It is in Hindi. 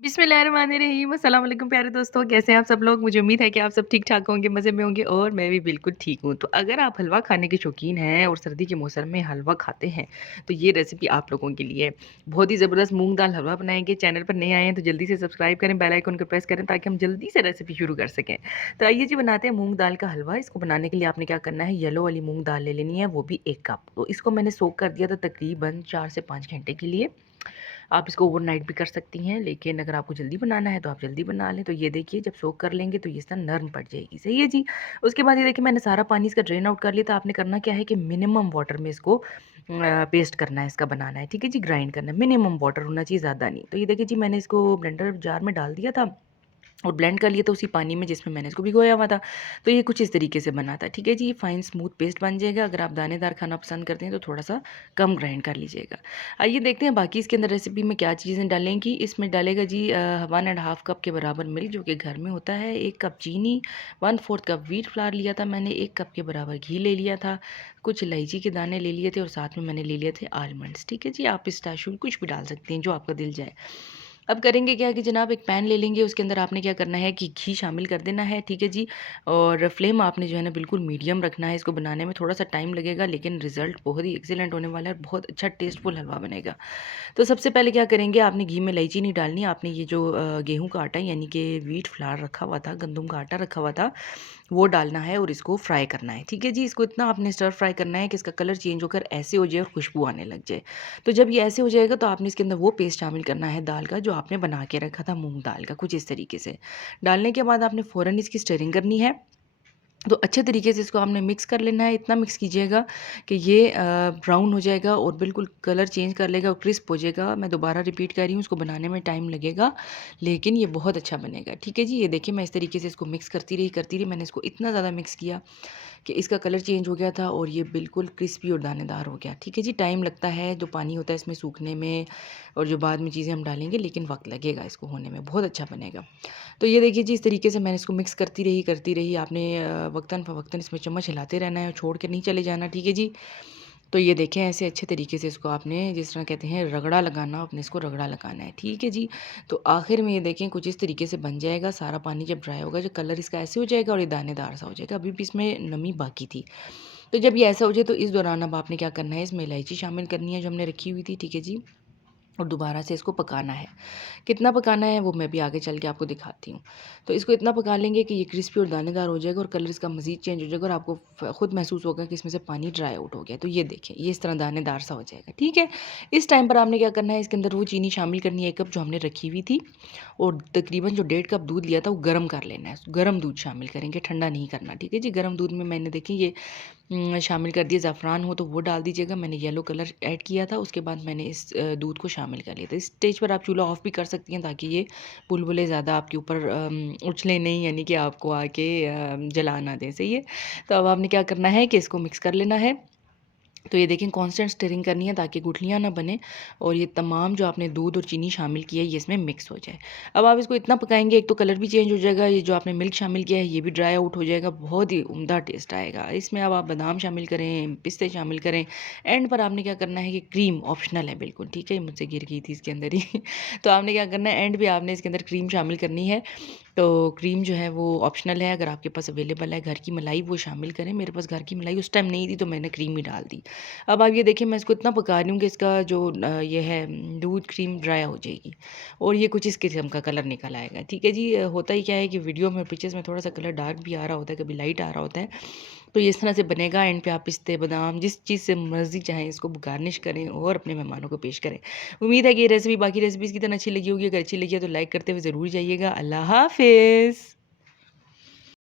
बिस्मिल्लाहिर्रहमानिर्रहीम। अस्सलाम वालेकुम प्यारे दोस्तों, कैसे हैं आप सब लोग? मुझे उम्मीद है कि आप सब ठीक-ठाक होंगे, मज़े में होंगे और मैं भी बिल्कुल ठीक हूँ। तो अगर आप हलवा खाने के शौकीन हैं और सर्दी के मौसम में हलवा खाते हैं, तो ये रेसिपी आप लोगों के लिए है। बहुत ही ज़बरदस्त मूँग दाल हलवा बनाएँगे। चैनल पर नए आए हैं तो जल्दी से सब्सक्राइब करें, बेल आइकन को प्रेस करें ताकि हम जल्दी से रेसिपी शुरू कर सकें। तो आइए जी बनाते हैं मूँग दाल का हलवा। इसको बनाने के लिए आपने क्या करना है, येलो वाली मूँग दाल ले लेनी है, वो भी 1 कप। तो इसको मैंने सोक कर दिया था तकरीबन 4 से 5 घंटे के लिए। आप इसको ओवरनाइट भी कर सकती हैं, लेकिन अगर आपको जल्दी बनाना है तो आप जल्दी बना लें। तो ये देखिए जब सोक कर लेंगे तो ये इस तरह नरम पड़ जाएगी, सही है जी। उसके बाद ये देखिए मैंने सारा पानी इसका ड्रेन आउट कर लिया था। आपने करना क्या है कि मिनिमम वाटर में इसको पेस्ट करना है, इसका बनाना है, ठीक है जी, ग्राइंड करना है। मिनिमम वाटर होना चाहिए, ज़्यादा नहीं। तो ये देखिए जी मैंने इसको ब्लेंडर जार में डाल दिया था और ब्लेंड कर लिया था उसी पानी में जिसमें मैंने इसको भिगोया हुआ था। तो ये कुछ इस तरीके से बना था, ठीक है जी। फाइन स्मूथ पेस्ट बन जाएगा। अगर आप दानेदार खाना पसंद करते हैं तो थोड़ा-सा कम ग्राइंड कर लीजिएगा। आइए देखते हैं बाकी इसके अंदर रेसिपी में क्या चीज़ें डालेंगी। इसमें डालेगा जी 1 एंड हाफ कप के बराबर मिल्क जो कि घर में होता है, 1 कप चीनी, 1/4 कप व्हीट फ्लावर लिया था मैंने, 1 कप के बराबर घी ले लिया था, कुछ इलायची के दाने ले लिए थे और साथ में मैंने ले लिए थे आलमंड्स, ठीक है जी। आप पिस्ताशियो कुछ भी डाल सकती हैं जो आपका दिल जाए। अब करेंगे क्या कि जनाब एक पैन ले लेंगे, उसके अंदर आपने क्या करना है कि घी शामिल कर देना है, ठीक है जी। और फ्लेम आपने जो है ना बिल्कुल मीडियम रखना है। इसको बनाने में थोड़ा-सा टाइम लगेगा लेकिन रिज़ल्ट बहुत ही एक्सीलेंट होने वाला है और बहुत अच्छा टेस्टफुल हलवा बनेगा। तो सबसे पहले क्या करेंगे, आपने घी में इलायची नहीं डालनी, आपने ये जो गेहूँ का आटा यानी कि व्हीट फ्लावर रखा हुआ था, गंदम का आटा रखा हुआ था, वो डालना है और इसको फ्राई करना है, ठीक है जी। इसको इतना आपने स्टर फ्राई करना है कि इसका कलर चेंज होकर ऐसे हो जाए और खुशबू आने लग जाए। तो जब ये ऐसे हो जाएगा तो आपने इसके अंदर वो पेस्ट शामिल करना है दाल का जो आपने बना के रखा था मूँग दाल का, कुछ इस तरीके से। डालने के बाद आपने फ़ौरन इसकी स्टिरिंग करनी है। तो अच्छे तरीके से इसको आपने मिक्स कर लेना है। इतना मिक्स कीजिएगा कि ये ब्राउन हो जाएगा और बिल्कुल कलर चेंज कर लेगा और क्रिस्प हो जाएगा। मैं दोबारा रिपीट कर रही हूँ, इसको बनाने में टाइम लगेगा, लेकिन ये बहुत अच्छा बनेगा, ठीक है जी। ये देखिए मैं इस तरीके से इसको मिक्स करती रही। मैंने इसको इतना ज़्यादा मिक्स किया कि इसका कलर चेंज हो गया था और ये बिल्कुल क्रिस्पी और दानेदार हो गया, ठीक है जी। टाइम लगता है, जो पानी होता है इसमें सूखने में और जो बाद में चीज़ें हम डालेंगे, लेकिन वक़्त लगेगा इसको होने में, बहुत अच्छा बनेगा। तो ये देखिए जी इस तरीके से मैंने इसको मिक्स करती रही। आपने वक़्तन-फ़वक़्तन इसमें चम्मच हिलाते रहना है, छोड़ के नहीं चले जाना, ठीक है जी। तो ये देखें ऐसे अच्छे तरीके से इसको आपने जिस तरह कहते हैं रगड़ा लगाना, आपने इसको रगड़ा लगाना है, ठीक है जी। तो आखिर में ये देखें कुछ इस तरीके से बन जाएगा। सारा पानी जब ड्राई होगा, जो कलर इसका ऐसे हो जाएगा और ये दानेदार सा हो जाएगा। अभी भी इसमें नमी बाकी थी। तो जब ये ऐसा हो जाए तो इस दौरान अब आपने क्या करना है, इसमें इलायची शामिल करनी है जो हमने रखी हुई थी, ठीक है जी। और दोबारा से इसको पकाना है। कितना पकाना है वो मैं भी आगे चल के आपको दिखाती हूँ। तो इसको इतना पका लेंगे कि ये क्रिस्पी और दानेदार हो जाएगा और कलर इसका मज़ीद चेंज हो जाएगा और आपको खुद महसूस होगा कि इसमें से पानी ड्राई आउट हो गया। तो ये देखें, ये इस तरह दानेदार सा हो जाएगा, ठीक है? इस टाइम पर आपने क्या करना है, इसके अंदर वो चीनी शामिल करनी है 1 कप जो हमने रखी हुई थी और तकरीबन जो 1.5 कप दूध लिया था वो गर्म कर लेना है। गर्म दूध शामिल करेंगे, ठंडा नहीं करना, ठीक है जी? गर्म दूध में मैंने देखिए ये शामिल कर दिया। ज़ाफ़रान हो तो वो डाल दीजिएगा। मैंने येलो कलर ऐड किया था, उसके बाद मैंने इस दूध को शामिल कर लिया था। इस स्टेज पर आप चूल्हा ऑफ़ भी कर सकती हैं ताकि ये बुलबुले ज़्यादा आपके ऊपर उछलें नहीं, यानी कि आपको आके जला ना दें, सही है? तो अब आपने क्या करना है कि इसको मिक्स कर लेना है। तो ये देखें कांस्टेंट स्टिरिंग करनी है ताकि गुठलियाँ ना बने और ये तमाम जो आपने दूध और चीनी शामिल किया है ये इसमें मिक्स हो जाए। अब आप इसको इतना पकाएंगे, एक तो कलर भी चेंज हो जाएगा, ये जो आपने मिल्क शामिल किया है ये भी ड्राई आउट हो जाएगा, बहुत ही उम्दा टेस्ट आएगा। इसमें अब आप बादाम शामिल करें, पिस्ते शामिल करें। एंड पर आपने क्या करना है कि क्रीम ऑप्शनल है बिल्कुल, ठीक है, ये मुझसे गिर गई थी इसके अंदर ही तो आपने क्या करना है, एंड पे आपने इसके अंदर क्रीम शामिल करनी है। तो क्रीम जो है वो ऑप्शनल है, अगर आपके पास अवेलेबल है घर की मलाई वो शामिल करें। मेरे पास घर की मलाई उस टाइम नहीं थी तो मैंने क्रीम ही डाल दी। अब आप ये देखिए मैं इसको इतना पका रही हूँ कि इसका जो ये है दूध क्रीम ड्राई हो जाएगी और ये कुछ इस किस्म का कलर निकल आएगा, ठीक है जी। होता ही क्या है कि वीडियो में पिक्चर्स में थोड़ा सा कलर डार्क भी आ रहा होता है, कभी लाइट आ रहा होता है। तो ये इस तरह से बनेगा। एंड पे आप पिस्ते बादाम जिस चीज़ से मर्ज़ी चाहें इसको गार्निश करें और अपने मेहमानों को पेश करें। उम्मीद है कि ये रेसिपी बाकी रेसिपीज़ की तरह अच्छी लगी होगी। अगर अच्छी लगी है तो लाइक करते हुए ज़रूर जाइएगा। अल्लाह हाफ़िज़।